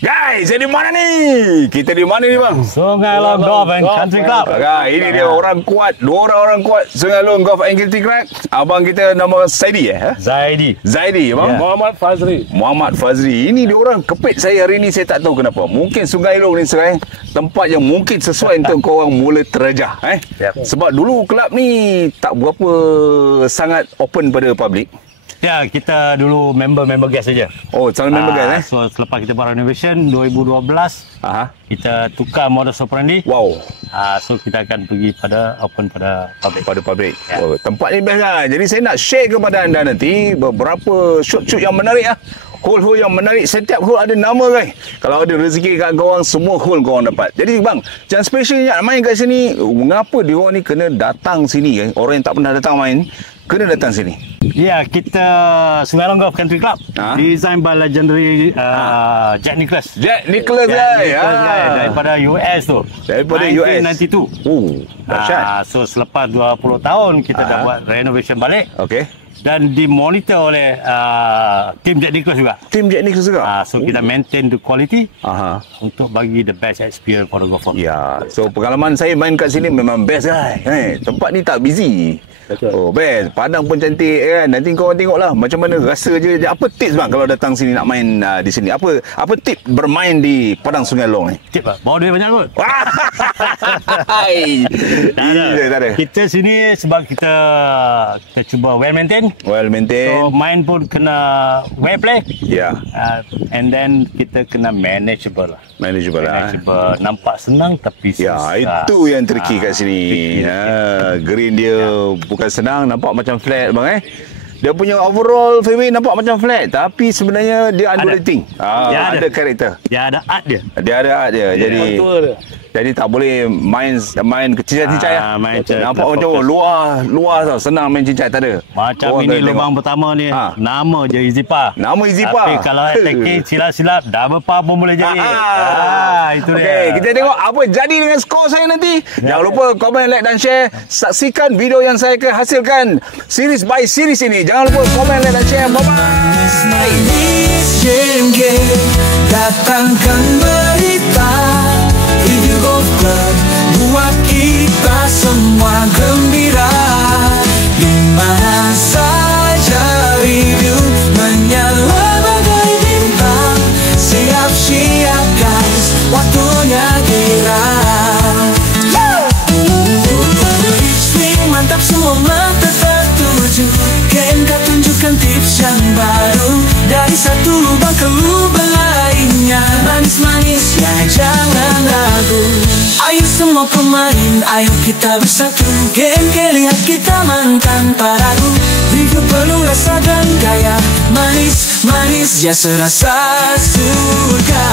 Guys, di mana ni? Kita di mana ni, bang? Sungai Long Golf and Country Club. Ini dia orang kuat, dua orang kuat Sungai Long Golf and Country Club. Abang kita nama Saidi Zaidi, bang. Muhammad Fazri. Ini dia orang kepit saya hari ni, saya tak tahu kenapa. Mungkin Sungai Long ni tempat yang mungkin sesuai untuk korang mula terajah. Sebab dulu kelab ni tak berapa sangat open pada public. Ya, kita dulu member guest saja. Oh, sangat member guest So selepas kita buat renovation 2012, kita tukar modus operandi. Wow. So kita akan pergi pada open pada public. Oh, tempat ni best lah. Jadi saya nak share kepada anda nanti beberapa shoot yang menarik lah. Hole-hole yang menarik. Setiap hole ada nama, guys. Kalau ada rezeki kat korang, semua hole korang dapat. Jadi bang, yang special nak main kat sini, mengapa dia orang ni kena datang sini, guys? Orang yang tak pernah datang main kena datang sini. Ya, kita Sungai Long Golf Country Club designed by legendary Jack Nicklaus. Jack Nicklaus, guys. Daripada US tu. Daripada US. 1992. Oh, dahsyat. So selepas 20 tahun kita dah buat renovation balik. Okey. Dan dimonitor oleh tim Jack Nicklaus juga. Tim Jack Nicklaus juga. So kita maintain the quality untuk bagi the best experience for the golfer. Ya, so pengalaman saya main kat sini memang best, guys. Tempat ni tak busy. Oh, best. Padang pun cantik, kan. Nanti korang tengoklah macam mana rasa je. Apa tips bang kalau datang sini nak main di sini? Apa tip bermain di Padang Sungai Long ni? Tip lah, bawa duit banyak kot. Tak ada. Kita sini sebab kita cuba well maintain. So main pun kena well play. And then kita kena manageable lah. Nampak senang tapi susah. Itu yang tricky kat sini. Green dia bukan senang, nampak macam flat bang. Dia punya overall fairway nampak macam flat, tapi sebenarnya dia undulating. Ada karakter. Dia ada art dia. Jadi tak boleh main cincai lah. Nampak macam luar tau, senang main cincai, tak ada. Macam ini lubang pertama ni, nama je easy par. Tapi kalau attacking silap-silap, double par pun boleh jadi. Itu dia. Okay, kita tengok apa jadi dengan skor saya nanti. Jangan lupa komen, like dan share. Saksikan video yang saya akan hasilkan series by series ini. Jangan lupa komen, like dan share. Bye-bye. Datangkan berita Review Golf Club buat kita semua gembira. Di mana saja review menyala bagai bintang. Siap-siap guys, waktunya girang. Swing mantap, semua mata tertuju. Game kau tunjukkan tips yang baru. Dari satu lubang ke lubang lainnya. Manis-manis ya, jangan ragu. Ayo semua pemain, ayo kita bersatu. Game lihat kita mantan paragu. Review penuh rasa dan gaya. Manis-manis ya, serasa surga.